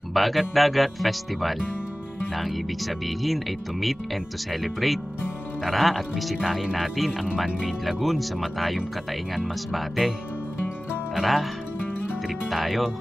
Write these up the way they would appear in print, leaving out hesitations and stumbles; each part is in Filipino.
Bagat Dagat Festival, na ang ibig sabihin ay to meet and to celebrate. Tara at bisitahin natin ang man-made lagoon sa Matayum, Kataingan, Masbate. Tara, trip tayo!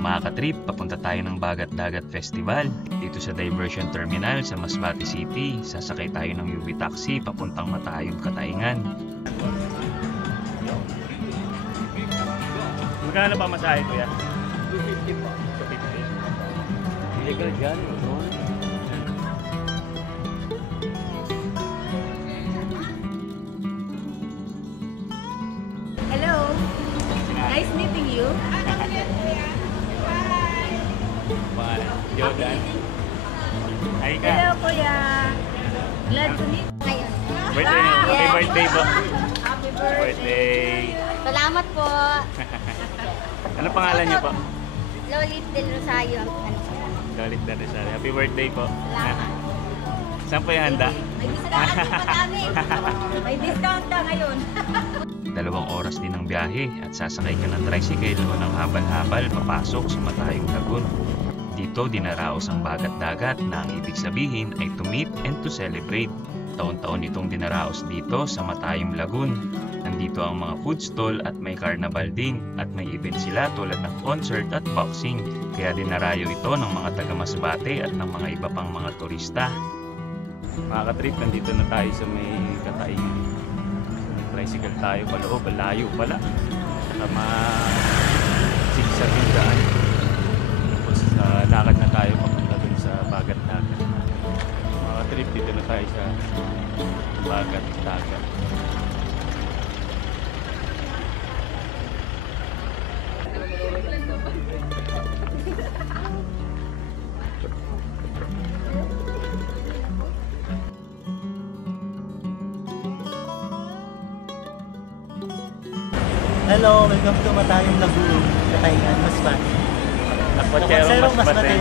Mga katrip, papunta tayo ng Bagat Dagat Festival dito sa Diversion Terminal sa Masbate City. Sasakay tayo ng UV Taxi papuntang Matayum, Kataingan. Magkano ba masahe ko yan? 250 po. 250. Illegal dyan. Hello. Nice meeting you. Jordan. Hi ka. Hello, Kuya. Glad to meet you. Birthday, happy birthday po. Happy Birthday. Salamat po. Ano pangalan niyo po? Lolit del Rosario. Lolit del Rosario. Happy birthday po. Salamat. Saan po yung handa? May discount pa kami. May discount ka ngayon. 2 oras din ang biyahe at sasakay ka ng tricycle o ng habal-habal papasok sa Matayum Lagoon. Dito dinaraos ang Bagat Dagat na ang ibig sabihin ay to meet and to celebrate. Taon-taon itong dinaraos dito sa Matayum Lagoon. Nandito ang mga food stall at may carnival din at may event sila tulad ng concert at boxing. Kaya dinarayo ito ng mga taga-Masbate at ng mga iba pang mga turista. Mga katrip, nandito na tayo sa may Kataingan. Tricycle tayo paloob, layo pala. Saka sigsag yung daan. Tapos lakad na tayo papunta dun sa Bagat Dagat. Mga trip, dito na tayo sa Bagat Dagat. Hello, welcome to Matayum Lagoon, Kataingan, Masbate. Nakwatserong Masbate.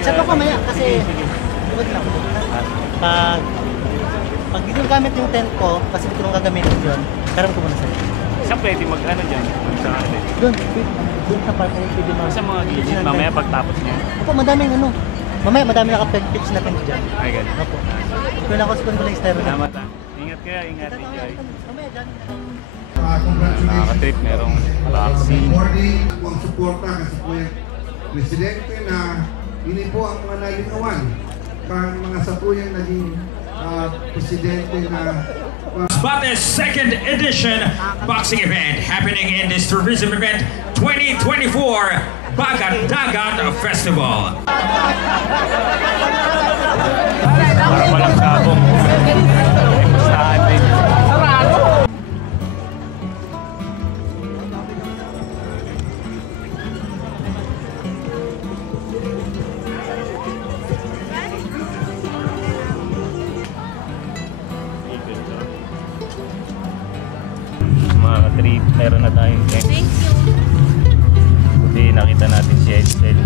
Chat ako mamaya kasi huwag lang. Pag hindi gamit yung tent ko, kasi hindi ko nang gagamitin yun, karam ko muna sa'yo. Saan pwede mag-ano dyan? Doon sa park, pwede mga... Sa mga gilid, mamaya pagtapos niya. Opo, madaming ano. Mamaya madami nakapag-pitch na tent dyan. Ay, ganun. Opo. Ito lang ako sa Convoy Styro. Salamat ha. Ingat kayo, ingat. Enjoy. Mamaya dyan. Mga katrip, merong vaccine. Ang suporta kasi po yung presidente na ini po ang mga nalinawan pang mga satuyang naging presidente na Masbate's second edition boxing event happening in this tourism event 2024 Bagat Dagat Festival. Para walang sabong. Bastahan din. Mga katrip, meron na tayong tent. Thank you. Buti nakita natin si Edsel.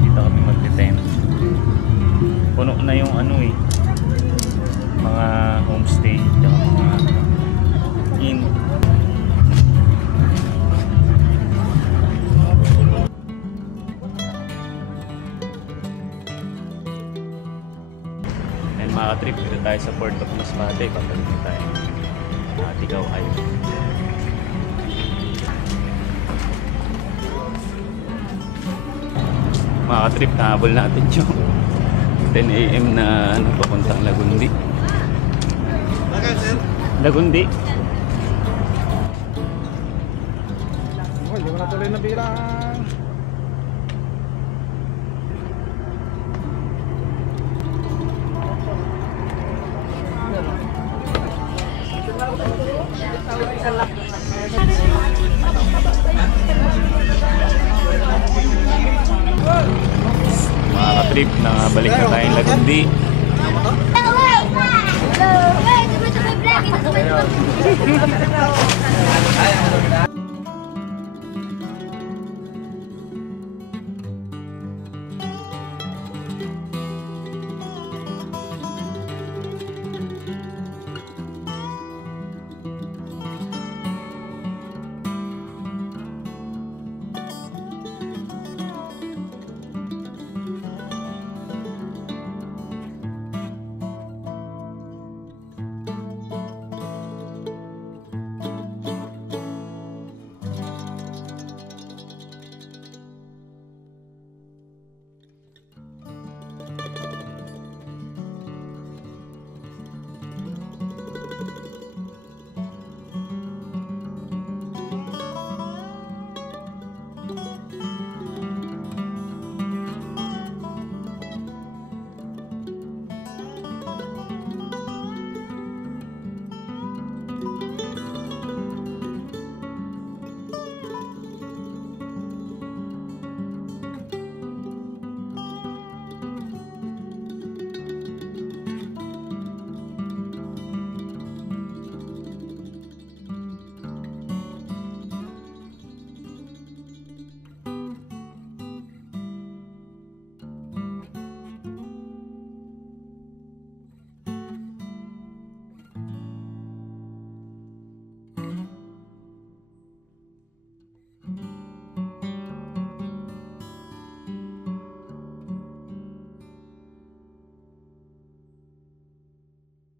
Dito kami magte-tent. Puno na yung ano eh, mga homestay at mga inn. And mga katrip, dito tayo sa Port of Masbate. Papalitin tayo Tigaw Island. Mga katrip, nahabol natin yung 10 AM na ano, papuntang Lagundi. Lagundi. hindi mo na tuloy na bilang. Mga katrip, na balik na tayong Lagundi. Ay,